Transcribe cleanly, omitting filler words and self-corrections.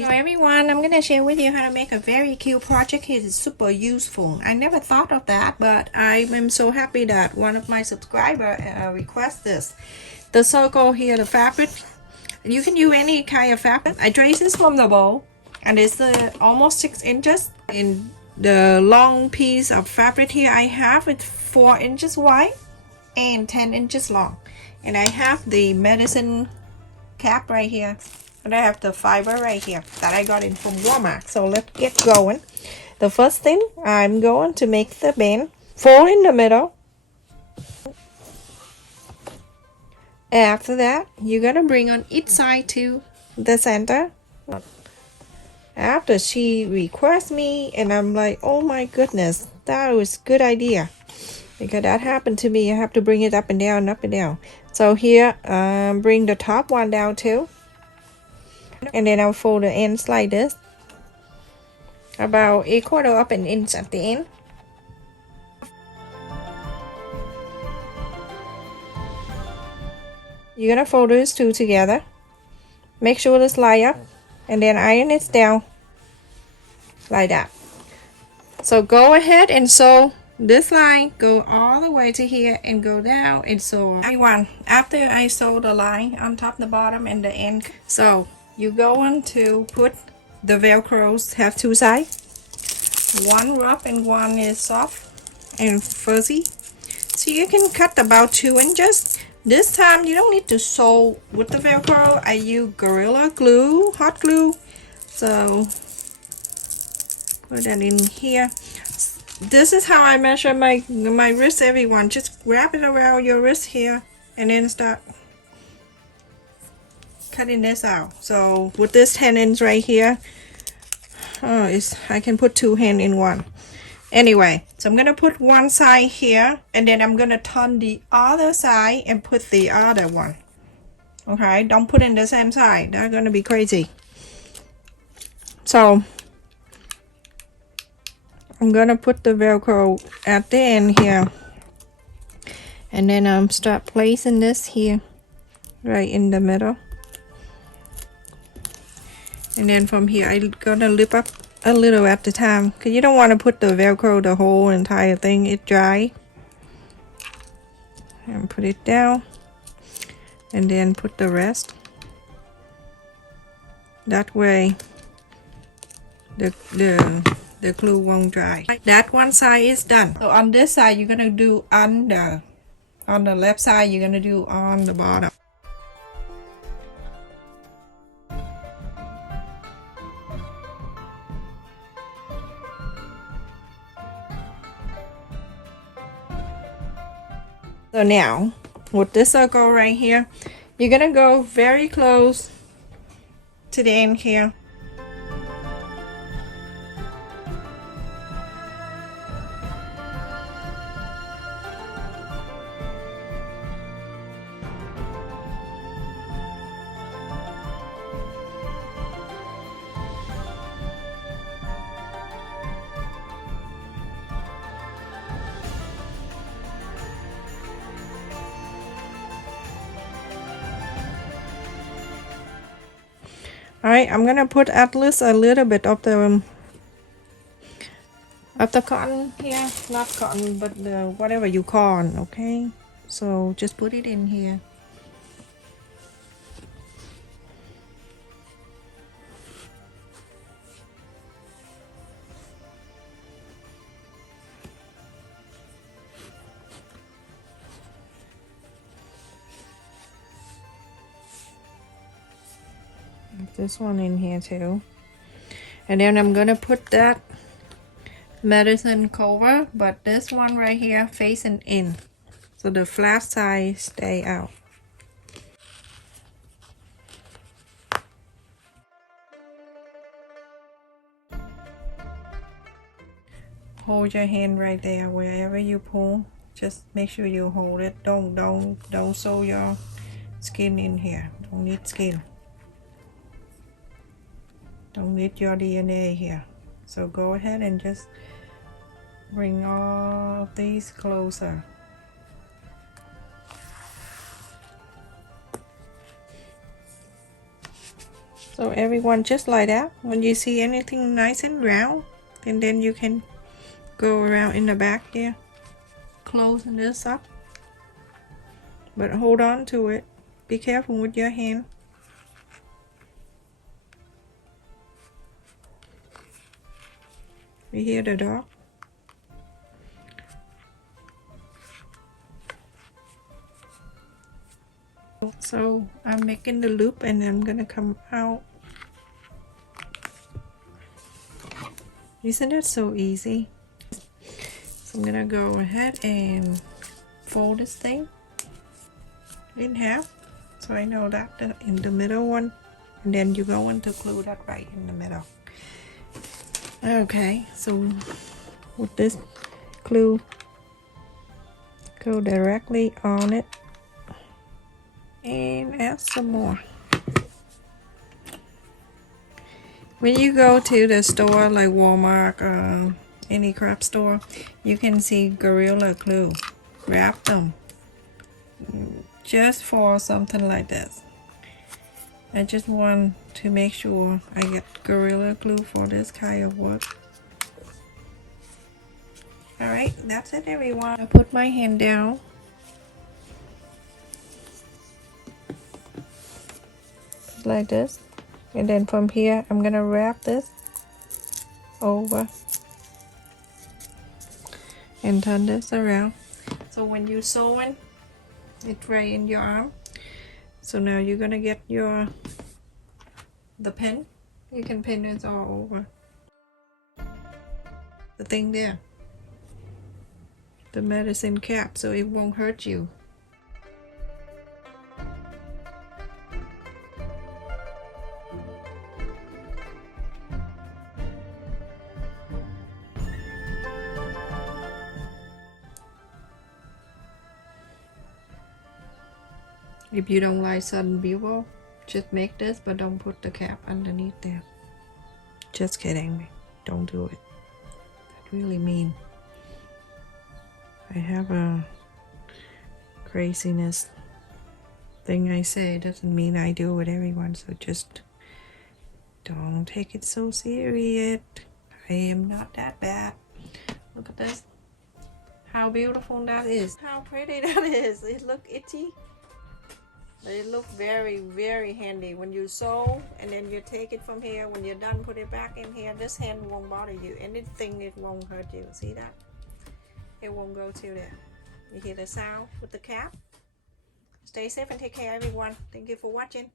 Hello everyone, I'm gonna share with you how to make a very cute project. It is super useful. I never thought of that, but I am so happy that one of my subscribers requested this. The circle here, the fabric, you can use any kind of fabric. I trace this from the bowl, and it's almost 6 inches. In the long piece of fabric here I have, it's 4 inches wide and 10 inches long. And I have the medicine cap right here, and I have the fiber right here that I got in from Walmart. So let's get going. The first thing, I'm going to make the band fold in the middle. After that, you're gonna bring on each side to the center. After she requests me, and I'm like, oh my goodness, that was a good idea, because that happened to me. I have to bring it up and down, up and down. So here, bring the top one down too, and then I'll fold the ends like this, about 1/4 of an inch at the end. You're gonna fold these two together, make sure this line up, and then iron it down like that. So go ahead and sew this line, go all the way to here and go down and sew everyone. After I sew the line on top, the bottom, and the end, so you're going to put the velcros, have two sides, one rough and one is soft and fuzzy. So you can cut about 2 inches. This time you don't need to sew with the velcro. I use Gorilla Glue, hot glue. So put that in here. This is how I measure my wrist, everyone. Just wrap it around your wrist here and then start cutting this out. So with this 10 inch right here, I can put 2 hands in one. Anyway, so I'm gonna put one side here, and then I'm gonna turn the other side and put the other one. Okay, don't put in the same side, they're gonna be crazy. So I'm gonna put the velcro at the end here, and then start placing this here right in the middle, and then from here I'm gonna lift up a little at the time, because you don't want to put the velcro the whole entire thing. It dry, and put it down, and then put the rest. That way the glue won't dry. That one side is done. So on this side you're gonna do under, on the left side you're gonna do on the bottom. So now with this circle right here, you're gonna go very close to the end here. Alright, I'm gonna put at least a little bit of the cotton here, not cotton, but the whatever you call it, okay? So just put it in here. This one in here too, and then I'm gonna put that medicine cover, but this one right here facing in, so the flat side stay out. Hold your hand right there, wherever you pull, just make sure you hold it. Don't sew your skin in here. Don't need skin. Don't need your DNA here. So go ahead and just bring all of these closer. So everyone, just like that. When you see anything nice and round, and then you can go around in the back here, closing this up. But hold on to it. Be careful with your hand. You hear the dog? So I'm making the loop and I'm gonna come out. Isn't that so easy? So I'm gonna go ahead and fold this thing in half. So I know that in the middle one, and then you're going to glue that right in the middle. Okay, so with this glue, go directly on it and add some more. When you go to the store like Walmart, any craft store, you can see Gorilla Glue. Wrap them just for something like this. I just want to make sure I get Gorilla Glue for this kind of work. Alright, that's it everyone. I put my hand down. Like this. And then from here, I'm gonna wrap this over and turn this around. So when you're sewing, it's right in your arm. So now you're gonna get the pin. You can pin it all over the thing there, the medicine cap, so it won't hurt you. If you don't like sudden bevel, just make this, but don't put the cap underneath there. Just kidding, don't do it. That's really mean. I have a craziness thing I say, doesn't mean I do with everyone, so just don't take it so serious. I am not that bad. Look at this. How beautiful that is. How pretty that is. It look itchy. But it look very, very handy when you sew and then you take it from here. When you're done, put it back in here. This hand won't bother you. Anything, it won't hurt you. See that? It won't go to there. You hear the sound with the cap? Stay safe and take care, everyone. Thank you for watching.